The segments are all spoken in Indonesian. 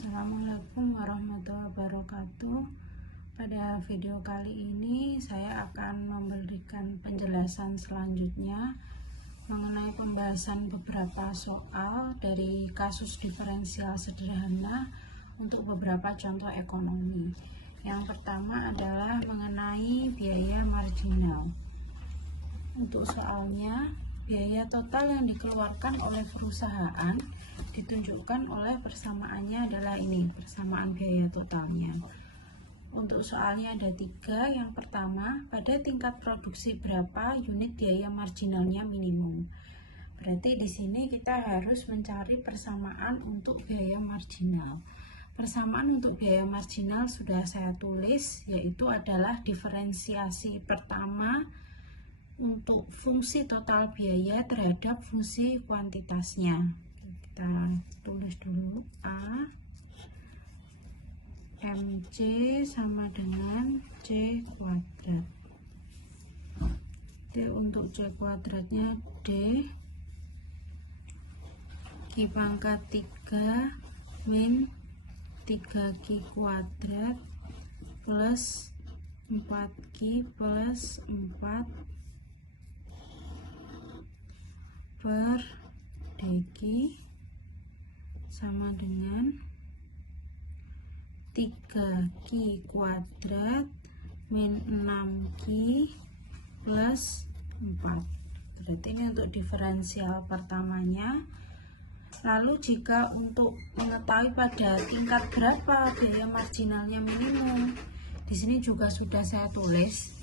Assalamualaikum warahmatullahi wabarakatuh. Pada video kali ini saya akan memberikan penjelasan selanjutnya mengenai pembahasan beberapa soal dari kasus diferensial sederhana untuk beberapa contoh ekonomi. Yang pertama adalah mengenai biaya marginal. Untuk soalnya, biaya total yang dikeluarkan oleh perusahaan ditunjukkan oleh persamaannya adalah ini, persamaan biaya totalnya. Untuk soalnya ada 3. Yang pertama, pada tingkat produksi berapa unit biaya marginalnya minimum. Berarti di sini kita harus mencari persamaan untuk biaya marginal. Persamaan untuk biaya marginal sudah saya tulis, yaitu adalah diferensiasi pertama untuk fungsi total biaya terhadap fungsi kuantitasnya. Kita tulis dulu A MC sama dengan C kuadrat. D untuk C kuadratnya D Q pangkat 3 min 3Q kuadrat plus 4Q plus 4 per DQ sama dengan 3Q kuadrat min 6Q plus 4. Berarti ini untuk diferensial pertamanya. Lalu jika untuk mengetahui pada tingkat berapa biaya marginalnya minimum, di sini juga sudah saya tulis,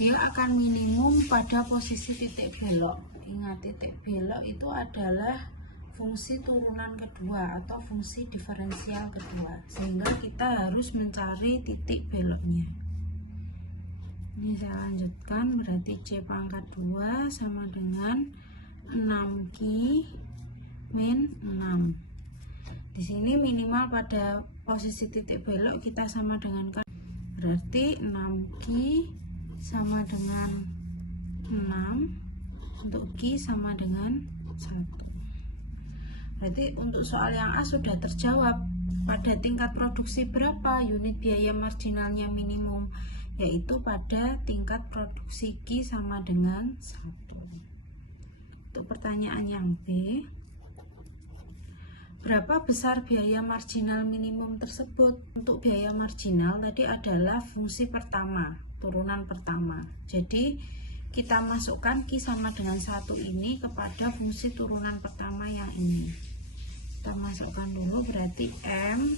dia akan minimum pada posisi titik belok. Ingat, titik belok itu adalah fungsi turunan kedua atau fungsi diferensial kedua, sehingga kita harus mencari titik beloknya. Ini saya lanjutkan, berarti C pangkat 2 sama dengan 6Q min 6. Di sini minimal pada posisi titik belok kita sama dengan, berarti 6Q sama dengan 6, untuk Q sama dengan 1. Berarti untuk soal yang A sudah terjawab. Pada tingkat produksi berapa unit biaya marginalnya minimum, yaitu pada tingkat produksi Q sama dengan 1. Untuk pertanyaan yang B, berapa besar biaya marginal minimum tersebut? Untuk biaya marginal tadi adalah fungsi pertama, turunan pertama. Jadi kita masukkan Q sama dengan 1 ini kepada fungsi turunan pertama yang ini. Kita masukkan dulu, berarti M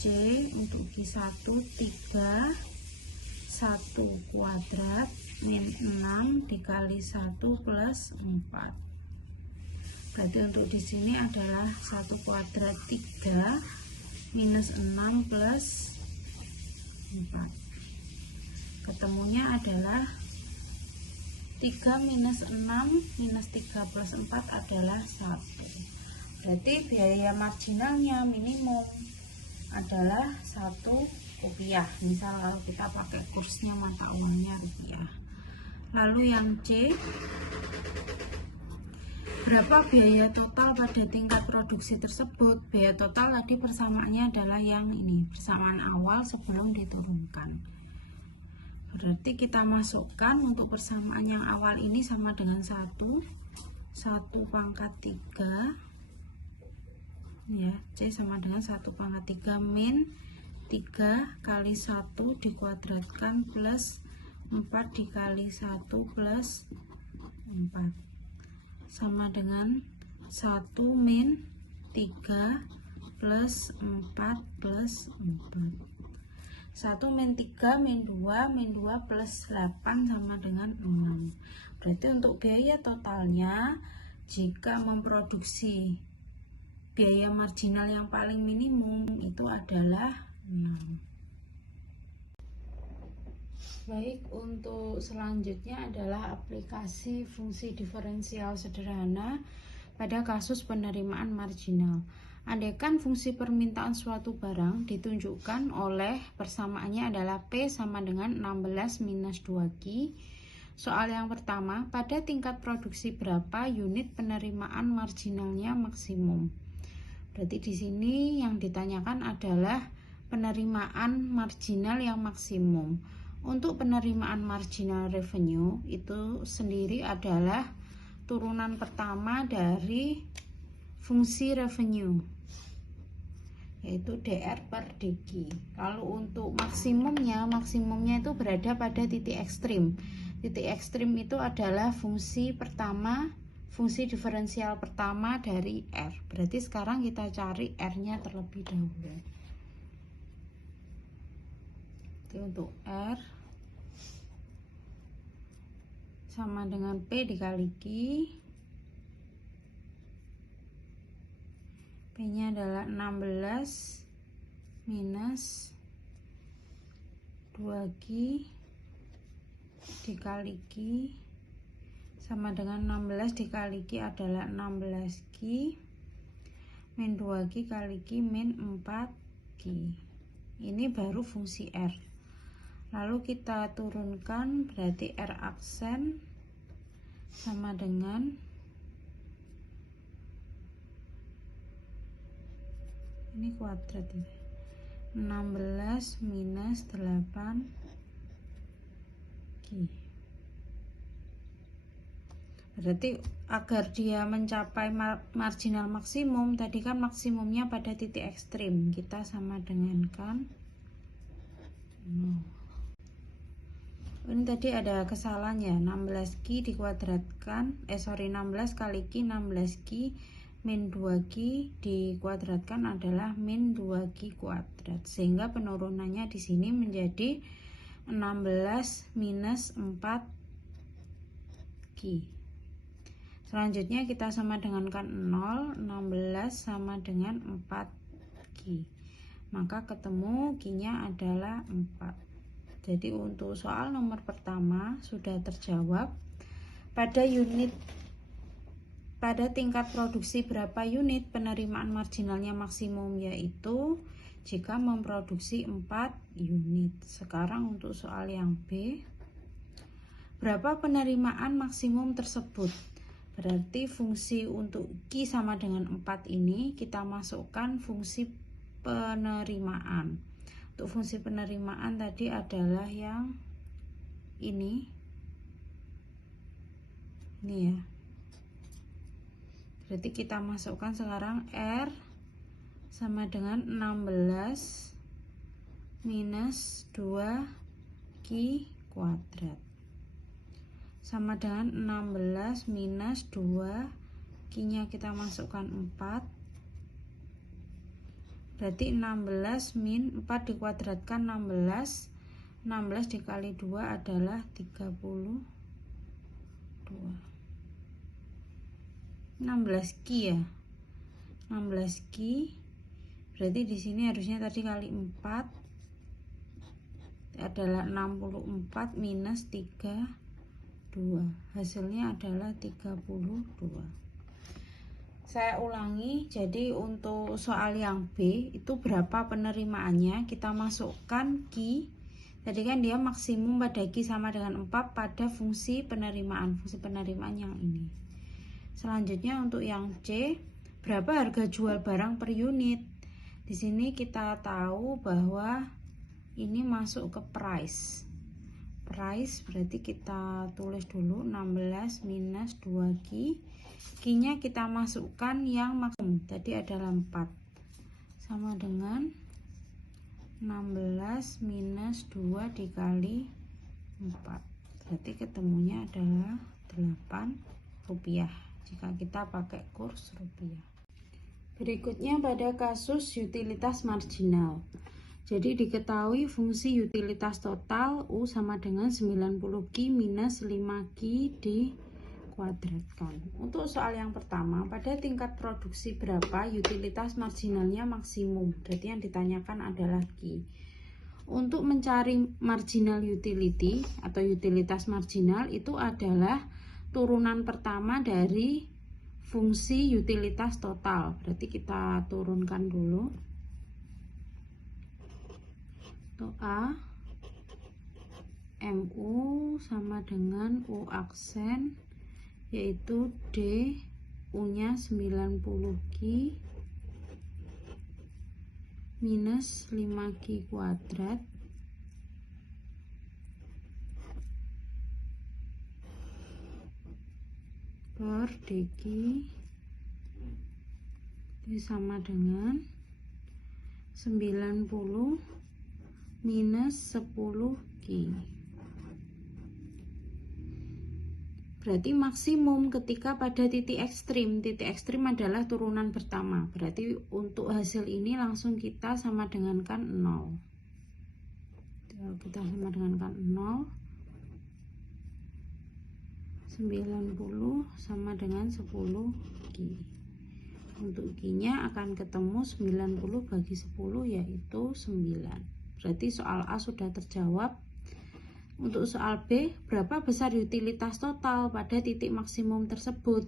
C untuk Q1 3 1 kuadrat min 6 dikali 1 plus 4. Berarti untuk di sini adalah 1 kuadrat 3 minus 6 plus 4. Ketemunya adalah 3 minus 6 minus 3 plus 4 adalah 1. Berarti biaya marginalnya minimum adalah 1 rupiah. Misal kalau kita pakai kursnya mata uangnya rupiah. Lalu yang C, berapa biaya total pada tingkat produksi tersebut? Biaya total tadi persamaannya adalah yang ini, persamaan awal sebelum diturunkan. Berarti kita masukkan untuk persamaan yang awal ini sama dengan 1 pangkat 3 ya, C sama dengan 1 pangkat 3 min 3 kali 1 dikuadratkan plus 4 dikali 1 plus 4 sama dengan 1 min 3 plus 4 plus 4. 1 min 3 min 2 plus 8 sama dengan 6. Berarti untuk biaya totalnya jika memproduksi biaya marginal yang paling minimum itu adalah 6. Baik, untuk selanjutnya adalah aplikasi fungsi diferensial sederhana pada kasus penerimaan marginal. Andaikan fungsi permintaan suatu barang ditunjukkan oleh persamaannya adalah P sama dengan 16 minus 2Q. Soal yang pertama, pada tingkat produksi berapa unit penerimaan marginalnya maksimum? Berarti di sini yang ditanyakan adalah penerimaan marginal yang maksimum. Untuk penerimaan marginal revenue itu sendiri adalah turunan pertama dari fungsi revenue, yaitu DR per DQ. Lalu untuk maksimumnya itu berada pada titik ekstrim. Titik ekstrim itu adalah fungsi pertama, fungsi diferensial pertama dari R. Berarti sekarang kita cari R-nya terlebih dahulu. Jadi untuk R sama dengan P dikali Q. P-nya adalah 16 minus 2Q dikali Q sama dengan 16 dikali Q adalah 16Q min 2Q kali Q min 4Q. Ini baru fungsi R. Lalu kita turunkan, berarti R aksen sama dengan ini kuadrat ini 16 minus 8Q. Berarti agar dia mencapai marginal maksimum, tadi kan maksimumnya pada titik ekstrim, kita sama dengan kan ini tadi ada kesalahan ya, 16Q dikuadratkan 16 kali Q 16Q min 2Q dikuadratkan adalah min 2Q kuadrat, sehingga penurunannya di sini menjadi 16 minus 4Q. Selanjutnya kita sama dengan kan 0, 16 sama dengan 4Q, maka ketemu Q-nya adalah 4. Jadi untuk soal nomor pertama sudah terjawab. Pada tingkat produksi berapa unit penerimaan marginalnya maksimum, yaitu jika memproduksi 4 unit. Sekarang untuk soal yang B, berapa penerimaan maksimum tersebut? Berarti fungsi untuk Q sama dengan 4 ini kita masukkan fungsi penerimaan. Untuk fungsi penerimaan tadi adalah yang ini ya. Berarti kita masukkan sekarang R sama dengan 16 minus 2Q kuadrat sama dengan 16 minus 2 Q-nya kita masukkan 4. Berarti 16 min 4 dikuadratkan 16 dikali 2 adalah 32. 16Q ya, 16Q. Berarti di sini harusnya tadi kali 4 adalah 64 minus 32, hasilnya adalah 32. Saya ulangi, jadi untuk soal yang B itu berapa penerimaannya, kita masukkan Q. Tadi kan dia maksimum pada Q sama dengan 4 pada fungsi penerimaan yang ini. Selanjutnya untuk yang C, berapa harga jual barang per unit? Di sini kita tahu bahwa ini masuk ke price. Berarti kita tulis dulu 16 minus 2Q. Q-nya kita masukkan yang maksimum, tadi adalah 4, sama dengan 16 minus 2 dikali 4. Berarti ketemunya adalah 8 rupiah jika kita pakai kurs rupiah. Berikutnya pada kasus utilitas marginal. Jadi diketahui fungsi utilitas total U sama dengan 90Q minus 5Q dikuadratkan. Untuk soal yang pertama, pada tingkat produksi berapa utilitas marginalnya maksimum? Berarti yang ditanyakan adalah Q. Untuk mencari marginal utility atau utilitas marginal itu adalah turunan pertama dari fungsi utilitas total. Berarti kita turunkan dulu. Untuk A, MU sama dengan U aksen, yaitu D, U nya 90Q minus 5Q kuadrat per DQ itu sama dengan 90 minus 10Q. Berarti maksimum ketika pada titik ekstrim. Titik ekstrim adalah turunan pertama. Berarti untuk hasil ini langsung kita sama dengan kan 0. Kalau kita sama dengan kan 0, 90 sama dengan 10Q. Untuk Q-nya akan ketemu 90 bagi 10 yaitu 9. Berarti soal A sudah terjawab. Untuk soal B, berapa besar utilitas total pada titik maksimum tersebut?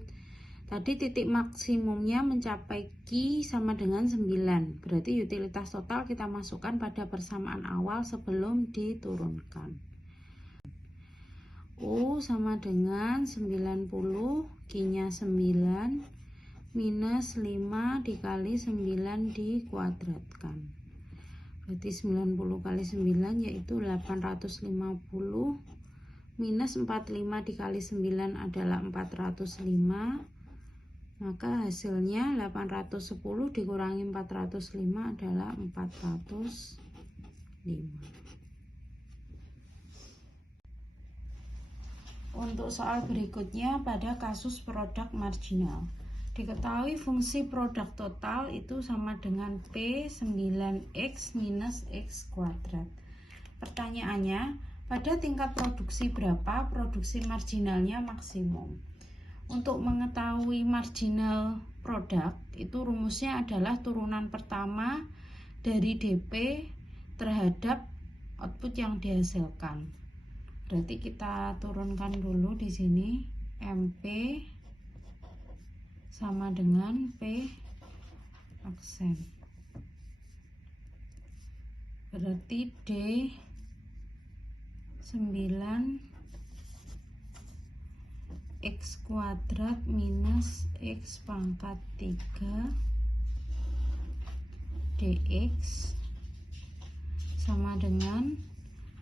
Tadi titik maksimumnya mencapai Q sama dengan 9. Berarti utilitas total kita masukkan pada persamaan awal sebelum diturunkan. U sama dengan 90, Q-nya 9, minus 5 dikali 9 dikuadratkan. Berarti 90 kali 9 yaitu 850, minus 45 dikali 9 adalah 405, maka hasilnya 810 dikurangi 405 adalah 405. Untuk soal berikutnya pada kasus produk marginal. Diketahui fungsi produk total itu sama dengan P 9X minus X kuadrat. Pertanyaannya, pada tingkat produksi berapa produksi marginalnya maksimum? Untuk mengetahui marginal produk, itu rumusnya adalah turunan pertama dari DP terhadap output yang dihasilkan. Berarti kita turunkan dulu di sini, MP sama dengan P aksen. Berarti D 9X kuadrat minus X pangkat 3 dx sama dengan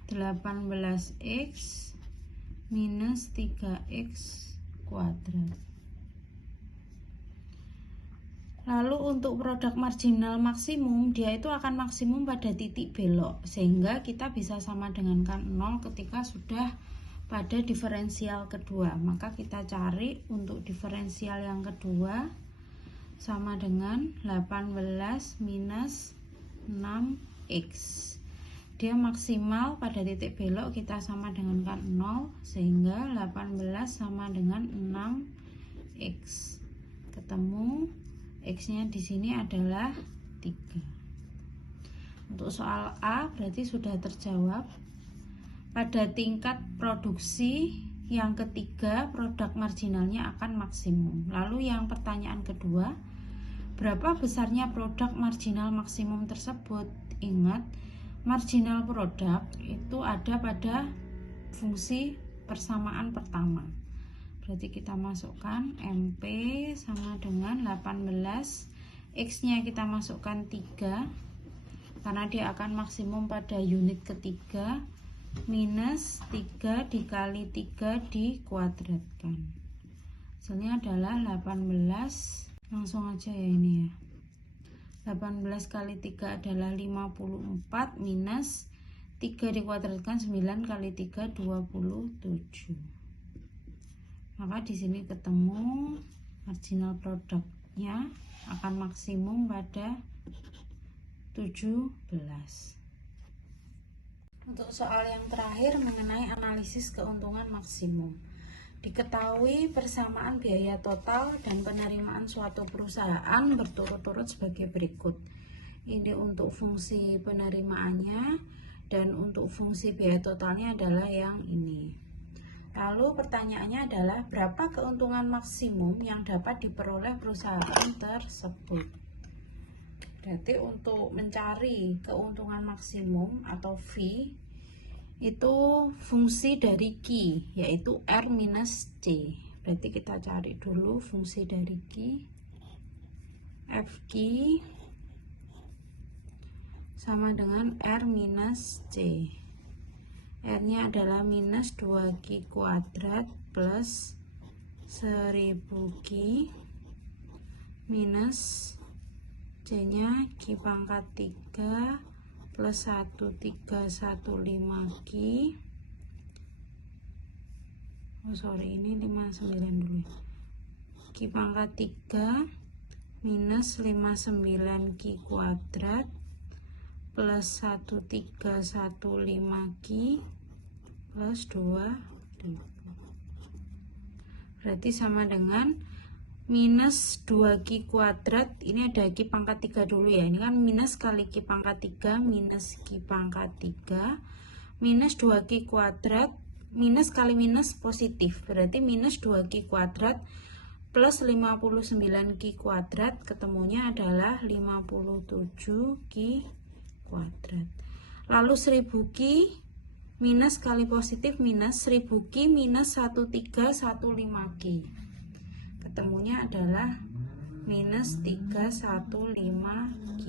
18X minus 3X kuadrat. Lalu untuk produk marginal maksimum, dia itu akan maksimum pada titik belok, sehingga kita bisa sama dengan kan 0 ketika sudah pada diferensial kedua. Maka kita cari untuk diferensial yang kedua sama dengan 18 minus 6X. Dia maksimal pada titik belok, kita sama dengan kan 0, sehingga 18 sama dengan 6X. Ketemu X-nya di sini adalah 3. Untuk soal A berarti sudah terjawab. Pada tingkat produksi yang ketiga, produk marginalnya akan maksimum. Lalu yang pertanyaan kedua, berapa besarnya produk marginal maksimum tersebut? Ingat, marginal produk itu ada pada fungsi persamaan pertama. Berarti kita masukkan MP sama dengan 18, X-nya kita masukkan 3, karena dia akan maksimum pada unit ketiga, minus 3 dikali 3 dikuadratkan. Hasilnya adalah 18, langsung aja ya ini ya. 18 kali 3 adalah 54, minus 3 dikuadratkan 9 kali 3 27. Maka di sini ketemu marginal produknya akan maksimum pada 17. Untuk soal yang terakhir mengenai analisis keuntungan maksimum. Diketahui persamaan biaya total dan penerimaan suatu perusahaan berturut-turut sebagai berikut. Ini untuk fungsi penerimaannya, dan untuk fungsi biaya totalnya adalah yang ini. Lalu pertanyaannya adalah berapa keuntungan maksimum yang dapat diperoleh perusahaan tersebut. Berarti untuk mencari keuntungan maksimum atau V itu fungsi dari Q, yaitu R minus C. Berarti kita cari dulu fungsi dari Q. FQ sama dengan R minus C. R nya adalah minus 2Q kuadrat plus 1000Q minus C nya Q pangkat 3 plus 1315Q. Oh sorry, ini 59 dulu. Q pangkat 3 minus 59Q kuadrat plus 1315Q plus 2000. Berarti sama dengan minus 2Q kuadrat. Ini ada Q pangkat 3 dulu ya. Ini kan minus kali Q pangkat 3 minus Q pangkat 3 minus 2Q kuadrat. Minus kali minus positif, berarti minus 2Q kuadrat plus 59Q kuadrat, ketemunya adalah 57Q kuadrat. Lalu 1000Q minus kali positif minus 1000Q minus 1315Q, ketemunya adalah minus 315Q.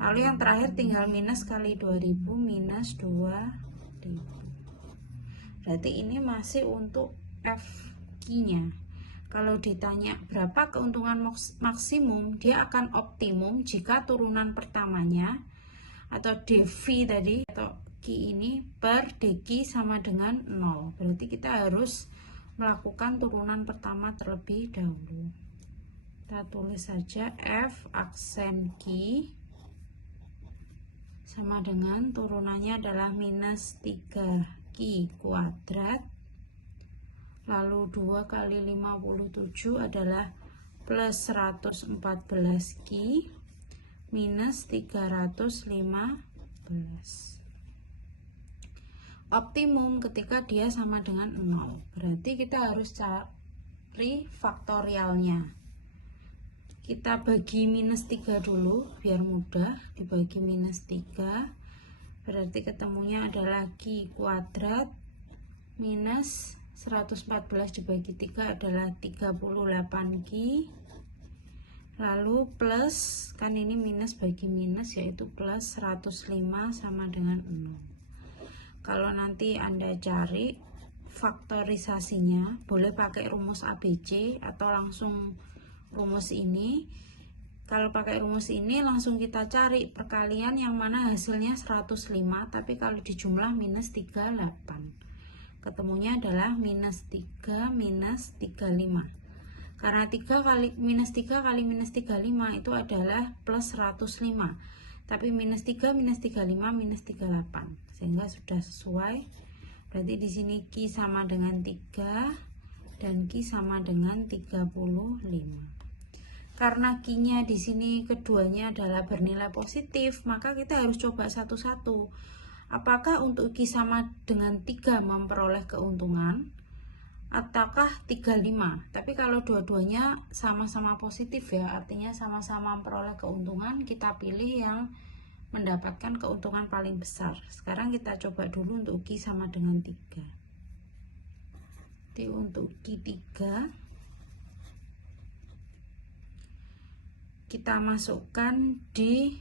Lalu yang terakhir tinggal minus kali 2000 minus 2000. Berarti ini masih untuk F-nya. Kalau ditanya berapa keuntungan maksimum, dia akan optimum jika turunan pertamanya atau dV tadi atau Q ini per dQ sama dengan 0. Berarti kita harus melakukan turunan pertama terlebih dahulu. Kita tulis saja F aksen Q sama dengan turunannya adalah minus 3Q kuadrat, lalu 2 kali 57 adalah plus 114Q minus 315. Optimum ketika dia sama dengan 0, berarti kita harus cari faktorialnya. Kita bagi minus 3 dulu biar mudah, dibagi minus 3 berarti ketemunya adalah Q kuadrat minus 114 dibagi 3 adalah 38Q, lalu plus, kan ini minus bagi minus yaitu plus 105 sama dengan 0. Kalau nanti Anda cari faktorisasinya boleh pakai rumus ABC atau langsung rumus ini. Kalau pakai rumus ini langsung kita cari perkalian yang mana hasilnya 105, tapi kalau dijumlah minus 38. Ketemunya adalah minus 3 minus 35. Karena 3 kali minus 35 itu adalah plus 105. Tapi minus 3 minus 35 minus 38. Sehingga sudah sesuai. Berarti di sini Q sama dengan 3 dan Q sama dengan 35. Karena Q-nya di sini keduanya adalah bernilai positif, maka kita harus coba satu-satu. Apakah untuk Q sama dengan 3 memperoleh keuntungan ataukah 35? Tapi kalau dua-duanya sama-sama positif ya, artinya sama-sama memperoleh keuntungan, kita pilih yang mendapatkan keuntungan paling besar. Sekarang kita coba dulu untuk Q sama dengan 3. Jadi untuk Q3 kita masukkan di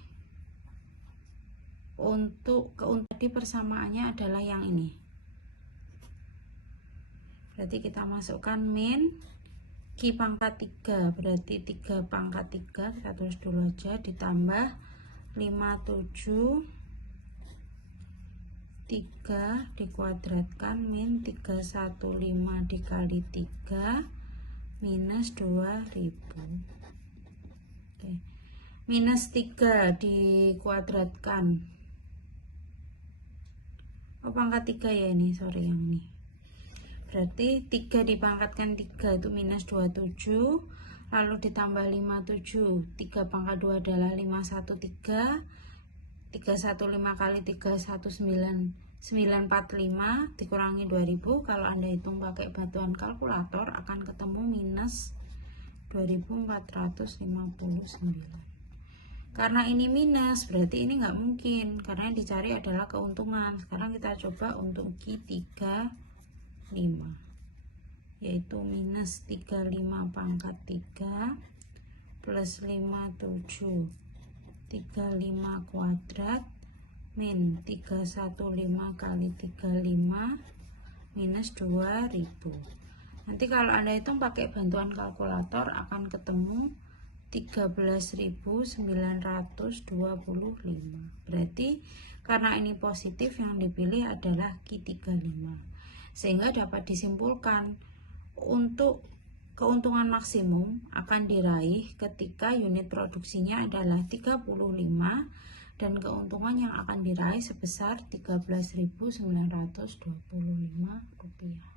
untuk keuntungan di persamaannya adalah yang ini. Berarti kita masukkan min Q pangkat 3, berarti 3 pangkat 3 kita tulis dulu aja, ditambah 57 3 dikuadratkan min 315 dikali 3 minus 2000. Oke. Minus 3 dikuadratkan, oh pangkat 3 ya ini, sorry yang ini. Berarti 3 dipangkatkan 3 itu minus 27, lalu ditambah 57, 3 pangkat 2 adalah 513, 315 kali 319 945 dikurangi 2000, kalau Anda hitung pakai bantuan kalkulator akan ketemu minus 2459. Karena ini minus berarti ini nggak mungkin, karena yang dicari adalah keuntungan. Sekarang kita coba untuk Q35, yaitu minus 35 pangkat 3 plus 57 35 kuadrat min 315 kali 35 minus 2000. Nanti kalau Anda hitung pakai bantuan kalkulator akan ketemu 13.925. Berarti karena ini positif, yang dipilih adalah Q35. Sehingga dapat disimpulkan untuk keuntungan maksimum akan diraih ketika unit produksinya adalah 35 dan keuntungan yang akan diraih sebesar Rp13.925.